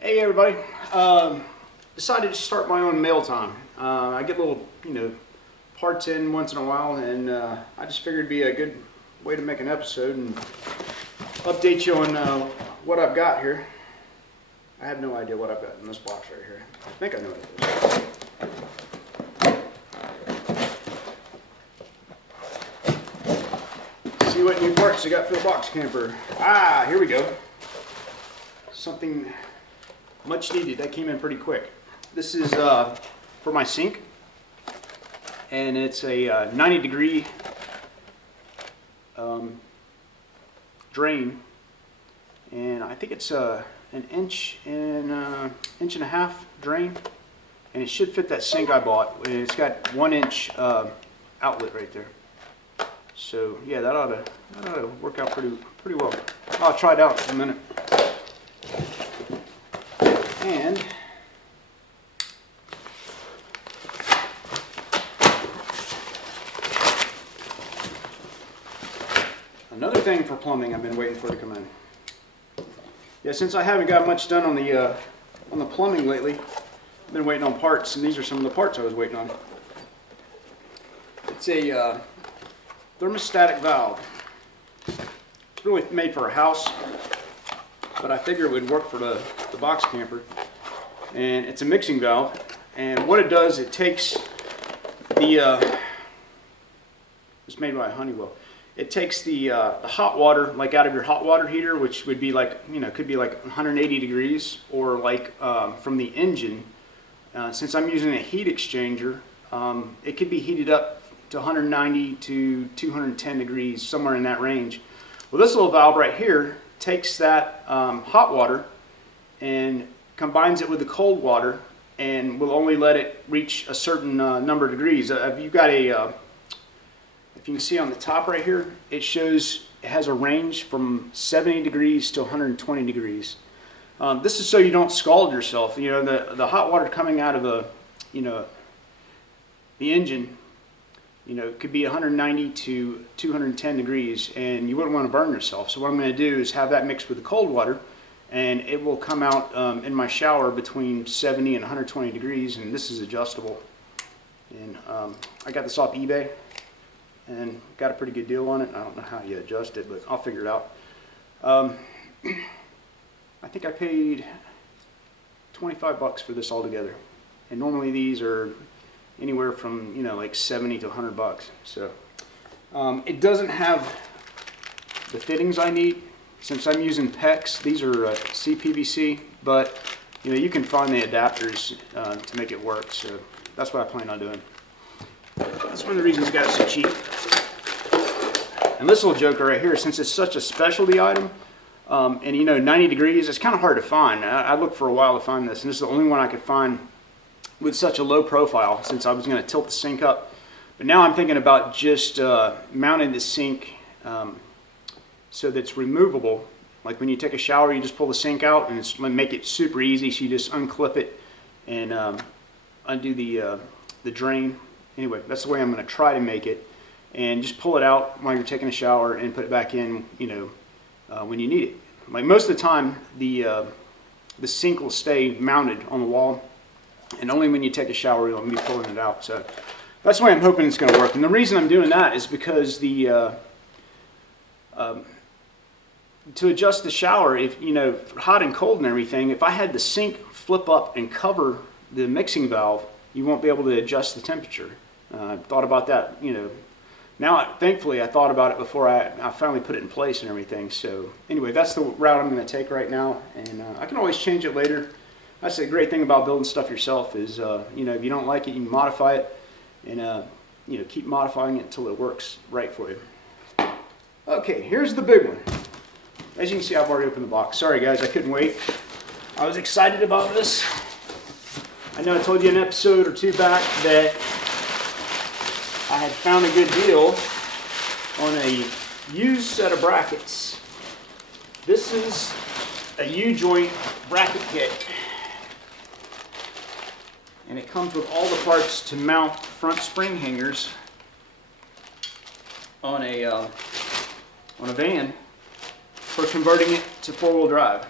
Hey everybody, decided to start my own mail time. I get little, parts in once in a while, and I just figured it'd be a good way to make an episode and update you on what I've got here. I have no idea what I've got in this box right here. I think I know what it is. See what new parts I got for the box camper. Ah, here we go. Something much needed. That came in pretty quick. This is for my sink, and it's a 90-degree drain, and I think it's an inch and a half drain, and it should fit that sink I bought. It's got 1-inch outlet right there. So yeah, that ought to work out pretty well. I'll try it out in a minute. And another thing for plumbing I've been waiting for to come in. Yeah, since I haven't got much done on the plumbing lately, I've been waiting on parts, and these are some of the parts I was waiting on. It's a thermostatic valve. It's really made for a house, but I figure it would work for the box camper. And it's a mixing valve, and what it does, it takes the it's made by Honeywell. It takes the hot water, like out of your hot water heater, which would be like, could be like 180 degrees, or like from the engine. Since I'm using a heat exchanger, it could be heated up to 190 to 210 degrees, somewhere in that range. Well, this little valve right here takes that hot water and combines it with the cold water, and will only let it reach a certain number of degrees. If you've got a, if you can see on the top right here, it shows it has a range from 70 degrees to 120 degrees. This is so you don't scald yourself. The hot water coming out of the engine, could be 190 to 210 degrees, and you wouldn't want to burn yourself. So what I'm going to do is have that mixed with the cold water, and it will come out in my shower between 70 and 120 degrees, and this is adjustable. And I got this off eBay and got a pretty good deal on it. I don't know how you adjust it, but I'll figure it out. I think I paid 25 bucks for this altogether, and normally these are anywhere from like 70 to 100 bucks. So it doesn't have the fittings I need. Since I'm using PEX, these are CPVC, but you can find the adapters to make it work. So that's what I plan on doing. That's one of the reasons I got it so cheap. And this little joker right here, since it's such a specialty item, and 90 degrees, it's kind of hard to find. I looked for a while to find this, and this is the only one I could find with such a low profile, since I was going to tilt the sink up. But now I'm thinking about just mounting the sink so that's removable. Like when you take a shower, you just pull the sink out, and it's going to make it super easy. So you just unclip it and undo the drain. Anyway, that's the way I'm going to try to make it, and just pull it out while you're taking a shower and put it back in when you need it. Like most of the time, the sink will stay mounted on the wall, and only when you take a shower you'll be pulling it out. So that's why I'm hoping it's going to work. And the reason I'm doing that is because to adjust the shower, if hot and cold and everything, if I had the sink flip up and cover the mixing valve, you won't be able to adjust the temperature. I thought about that. Now thankfully I thought about it before I finally put it in place and everything. So anyway, that's the route I'm going to take right now, and I can always change it later. That's the great thing about building stuff yourself is if you don't like it, you can modify it, and keep modifying it until it works right for you. Okay, here's the big one. As you can see, I've already opened the box. Sorry guys, I couldn't wait. I was excited about this. I know I told you an episode or two back that I had found a good deal on a used set of brackets. This is a U-joint bracket kit, and it comes with all the parts to mount front spring hangers on a van for converting it to four-wheel drive.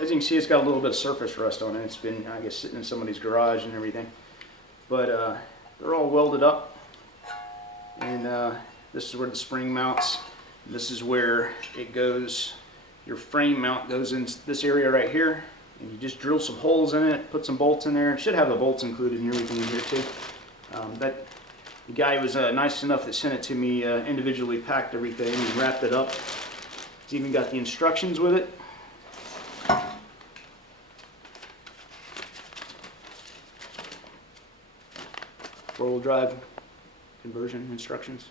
As you can see, it's got a little bit of surface rust on it. It's been, I guess, sitting in somebody's garage and everything. But they're all welded up. And this is where the spring mounts. This is where it goes. Your frame mount goes in this area right here. And you just drill some holes in it, put some bolts in there. It should have the bolts included and everything in here too. The guy was nice enough that sent it to me, individually packed everything and wrapped it up. It's even got the instructions with it. Four-wheel drive conversion instructions.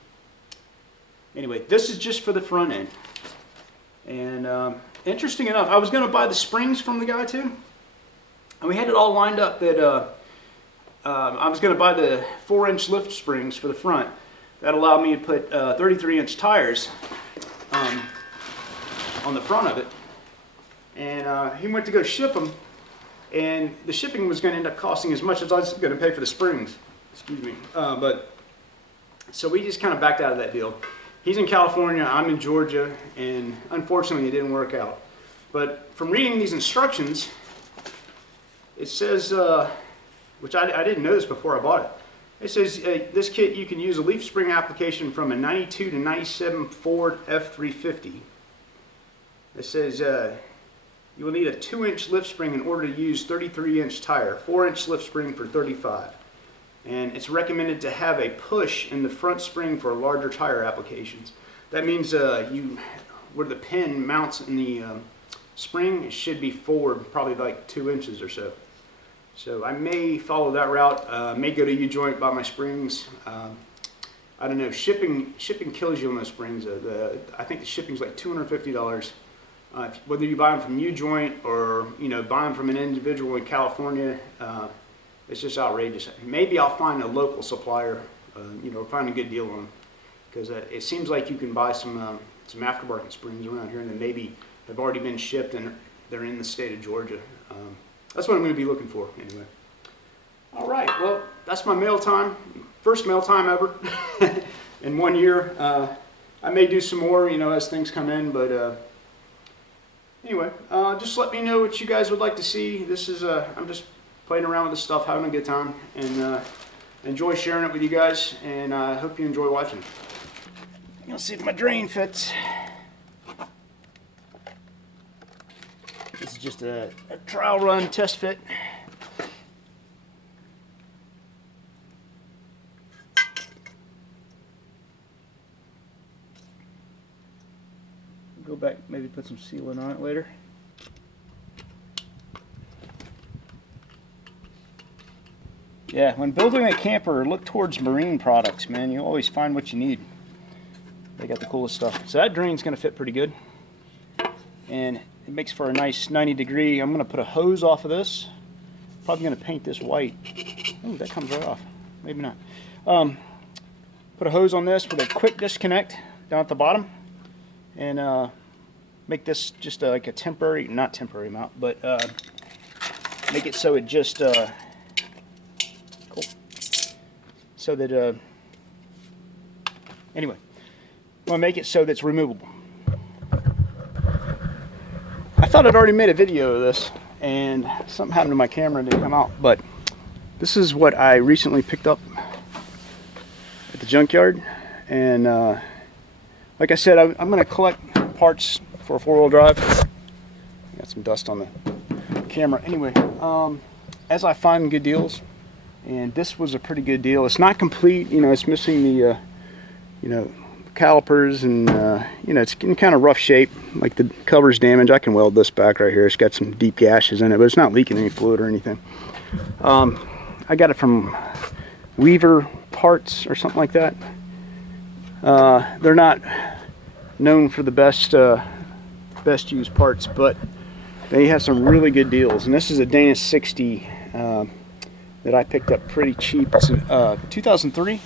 Anyway, this is just for the front end. And interesting enough, I was going to buy the springs from the guy too. And we had it all lined up that I was going to buy the 4-inch lift springs for the front. That allowed me to put 33-inch tires on the front of it. And he went to go ship them. And the shipping was going to end up costing as much as I was going to pay for the springs. Excuse me. So we just kind of backed out of that deal. He's in California, I'm in Georgia, and unfortunately it didn't work out. But from reading these instructions, it says, which I didn't know this before I bought it. It says this kit, you can use a leaf spring application from a 92 to 97 Ford F350. It says you will need a 2-inch lift spring in order to use 33-inch tire, 4-inch lift spring for 35. And it's recommended to have a push in the front spring for larger tire applications. That means where the pin mounts in the spring, it should be forward, probably like 2 inches or so. So I may follow that route. May go to U-Joint, buy my springs. I don't know. Shipping kills you on those springs. I think the shipping's like $250. Whether you buy them from U-Joint or buy them from an individual in California. It's just outrageous. Maybe I'll find a local supplier, find a good deal on them, because it seems like you can buy some aftermarket springs around here, and then maybe have already been shipped and they're in the state of Georgia. That's what I'm going to be looking for anyway. All right, well, that's my mail time. First mail time ever in 1 year. I may do some more, as things come in, but anyway, just let me know what you guys would like to see. This is I'm just playing around with this stuff, having a good time, and enjoy sharing it with you guys, and I hope you enjoy watching. You'll see if my drain fits. This is just a trial run test fit. Go back, maybe put some sealant on it later. Yeah, when building a camper, look towards marine products, man. You always find what you need. They got the coolest stuff. So that drain's going to fit pretty good. And it makes for a nice 90-degree. I'm going to put a hose off of this. Probably going to paint this white. Oh, that comes right off. Maybe not. Put a hose on this with a quick disconnect down at the bottom. And make this just like a temporary, not temporary mount, but make it so it just... cool. So that, anyway, I'm going to make it so that it's removable. I thought I'd already made a video of this, and something happened to my camera and it didn't come out, but this is what I recently picked up at the junkyard. And like I said, I'm going to collect parts for a 4-wheel drive. Got some dust on the camera. Anyway, as I find good deals, and this was a pretty good deal. It's not complete, it's missing the, calipers, and it's in kind of rough shape. Like the cover's damaged. I can weld this back right here. It's got some deep gashes in it, but it's not leaking any fluid or anything. I got it from Weaver Parts or something like that. They're not known for the best used parts, but they have some really good deals. And this is a Dana 60. That I picked up pretty cheap. It's a 2003,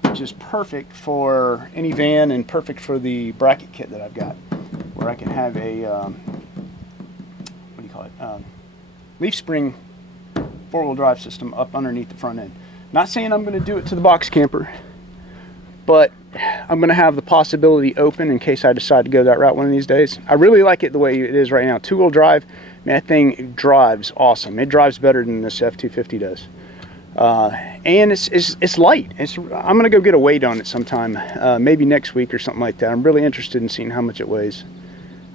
which is perfect for any van and perfect for the bracket kit that I've got, where I can have a leaf spring 4-wheel drive system up underneath the front end. Not saying I'm going to do it to the box camper, but I'm going to have the possibility open in case I decide to go that route one of these days. I really like it the way it is right now. Two-wheel drive, man, that thing drives awesome. It drives better than this F-250 does. And it's light. I'm going to go get a weight on it sometime, maybe next week or something like that. I'm really interested in seeing how much it weighs.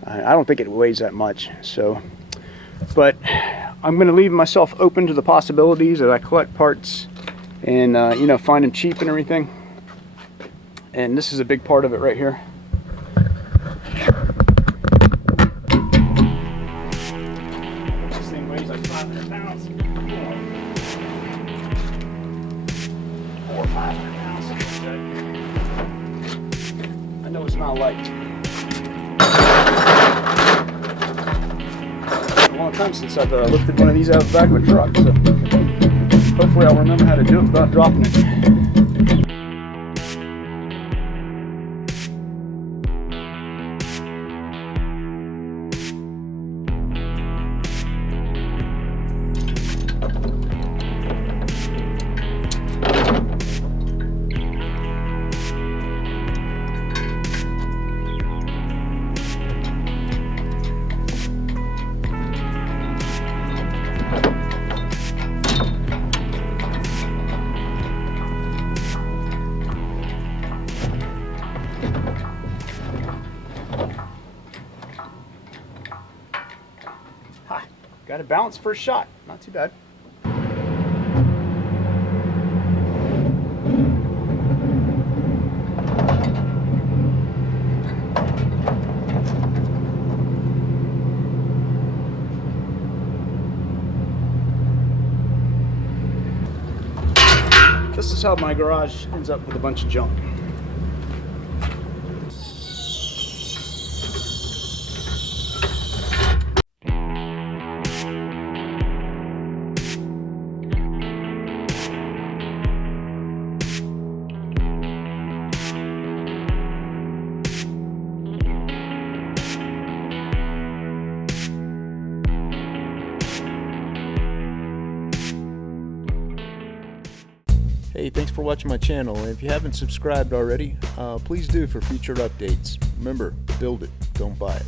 I don't think it weighs that much, so. But I'm going to leave myself open to the possibilities as I collect parts and you know, find them cheap and everything. And this is a big part of it right here. This thing weighs like 500 pounds. 400 or 500 pounds, something like that. I know it's not light. It's been a long time since I've lifted one of these out of the back of a truck, so hopefully I'll remember how to do it without dropping it. Got a balance first shot, not too bad. This is how my garage ends up with a bunch of junk. Hey, thanks for watching my channel, and if you haven't subscribed already, please do for future updates. Remember, build it, don't buy it.